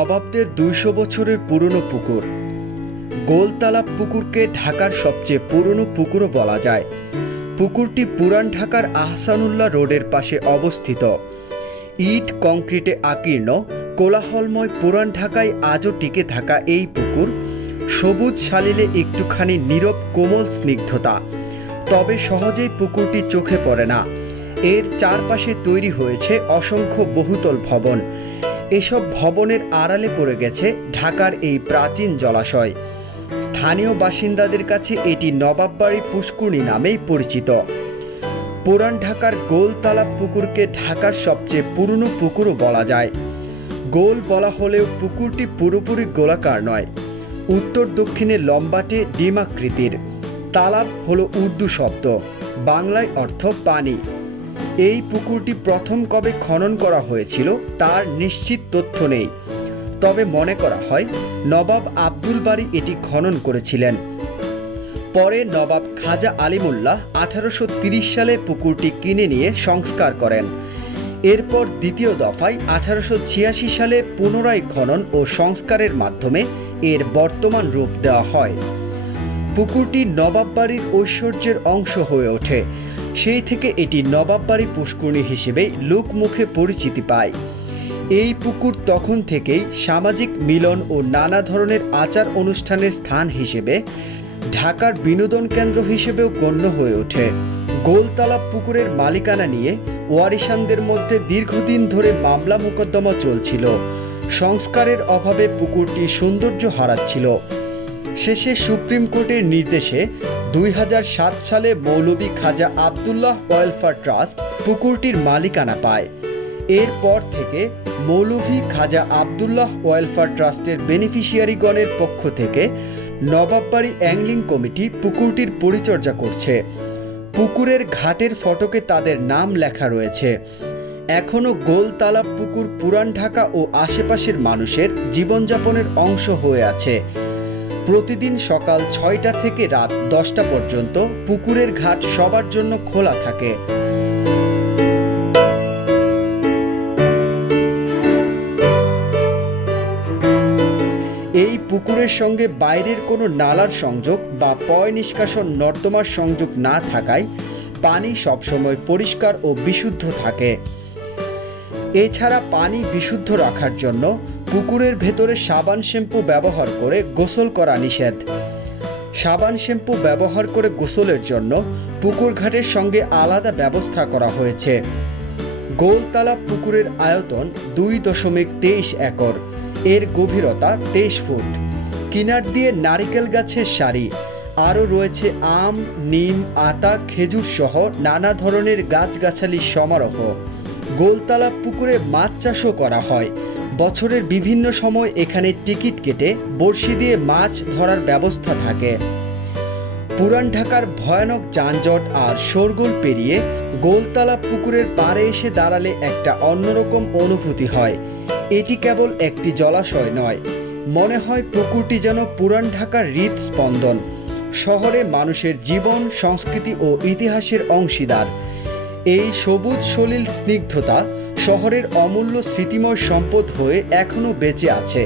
নবাবদের দুইশো বছরের পুরনো পুকুর। গোলতালাব পুকুরকে ঢাকার সবচেয়ে পুরনো পুকুরও বলা যায়। পুকুরটি পুরান ঢাকার আহসানুল্লাহ রোডের পাশে অবস্থিত। ইট, কংক্রিটে আকীর্ণ, কোলাহলময় পুরান ঢাকায় আজও টিকে থাকা এই পুকুর সবুজ শালিলে একটুখানি নীরব, কোমল স্নিগ্ধতা। তবে সহজেই পুকুরটি চোখে পড়ে না। এর চারপাশে তৈরি হয়েছে অসংখ্য বহুতল ভবন। এসব ভবনের আড়ালে পড়ে গেছে ঢাকার এই প্রাচীন জলাশয়। স্থানীয় বাসিন্দাদের কাছে এটি নবাববাড়ি পুষ্কুনি নামেই পরিচিত। পুরান ঢাকার গোলতালাব পুকুরকে ঢাকার সবচেয়ে পুরনো পুকুরও বলা যায়। গোল বলা হলেও পুকুরটি পুরোপুরি গোলাকার নয়। উত্তর দক্ষিণে লম্বাটে ডিমাকৃতির। তালাব হলো উর্দু শব্দ। বাংলায় অর্থ পানি। এই পুকুরটি প্রথম কবে খনন করা হয়েছিল তার নিশ্চিত তথ্য নেই। তবে মনে করা হয়, নবাব আব্দুল বাড়ি এটি খনন করেছিলেন। পরে নবাব খাজা আলিমুল্লাহ আঠারোশো সালে পুকুরটি কিনে নিয়ে সংস্কার করেন। এরপর দ্বিতীয় দফায় আঠারোশো ছিয়াশি সালে পুনরায় খনন ও সংস্কারের মাধ্যমে এর বর্তমান রূপ দেওয়া হয়। পুকুরটি নবাব বাড়ির ঐশ্বর্যের অংশ হয়ে ওঠে। সেই থেকে এটি নবাব বাড়ি পুষ্করণী হিসেবে লোকমুখে পরিচিতি পায়। এই পুকুর তখন থেকেই সামাজিক মিলন ও নানা ধরনের আচার অনুষ্ঠানের স্থান হিসেবে ঢাকার বিনোদন কেন্দ্র হিসেবেও গণ্য হয়ে ওঠে। গোলতালা পুকুরের মালিকানা নিয়ে ওয়ারিসানদের মধ্যে দীর্ঘদিন ধরে মামলা মোকদ্দমা চলছিল। সংস্কারের অভাবে পুকুরটি সৌন্দর্য হারাচ্ছিল। শেষে সুপ্রিম কোর্টের নির্দেশে দুই হাজার সাত সালে মৌলভী খাজা আবদুল্লাহ ওয়েলফেয়ার ট্রাস্ট পুকুরটির মালিকানা পায়। এরপর থেকে মৌলভী খাজা আবদুল্লাহ ওয়েলফেয়ার ট্রাস্টের বেনিফিশিয়ারিগণের পক্ষ থেকে নবাববাড়ি অ্যাংলিং কমিটি পুকুরটির পরিচর্যা করছে। পুকুরের ঘাটের ফটকে তাদের নাম লেখা রয়েছে। এখনও গোলতালাব পুকুর পুরান ঢাকা ও আশেপাশের মানুষের জীবনযাপনের অংশ হয়ে আছে। প্রতিদিন সকাল ছয়টা থেকে রাত দশটা পর্যন্ত পুকুরের ঘাট সবার জন্য খোলা থাকে। এই পুকুরের সঙ্গে বাইরের কোনো নালার সংযোগ বা পয় নিষ্কাশন নর্দমার সংযোগ না থাকায় পানি সবসময় পরিষ্কার ও বিশুদ্ধ থাকে। এছাড়া পানি বিশুদ্ধ রাখার জন্য পুকুরের ভেতরে সাবান শ্যাম্পু ব্যবহার করে গোসল করা নিষেধ। সাবান শ্যাম্পু ব্যবহার করে গোসলের জন্য পুকুর ঘাটের সঙ্গে আলাদা ব্যবস্থা করা হয়েছে। গোলতালা পুকুরের আয়তন দুই দশমিক তেইশ একর। এর গভীরতা তেইশ ফুট। কিনার দিয়ে নারিকেল গাছের সারি। আরও রয়েছে আম, নিম, আতা, খেজুর সহ নানা ধরনের গাছগাছালির সমারোহ। গোলতালা পুকুরে মাছ চাষও করা হয়। বছরের বিভিন্ন সময় এখানে টিকিট কেটে বড়শি দিয়ে মাছ ধরার ব্যবস্থা থাকে। পুরান ঢাকার ভয়ানক যানজট আর শোরগোল পেরিয়ে গোলতলা পুকুরের পাড়ে এসে দাঁড়ালে একটা অন্যরকম অনুভূতি হয়। এটি কেবল একটি জলাশয় নয়, মনে হয় পুকুরটি যেন পুরান ঢাকার হৃদস্পন্দন। শহরে মানুষের জীবন, সংস্কৃতি ও ইতিহাসের অংশীদার। এই সবুজ সলিল স্নিগ্ধতা শহরের অমূল্য স্মৃতিময় সম্পদ হয়ে এখনও বেঁচে আছে।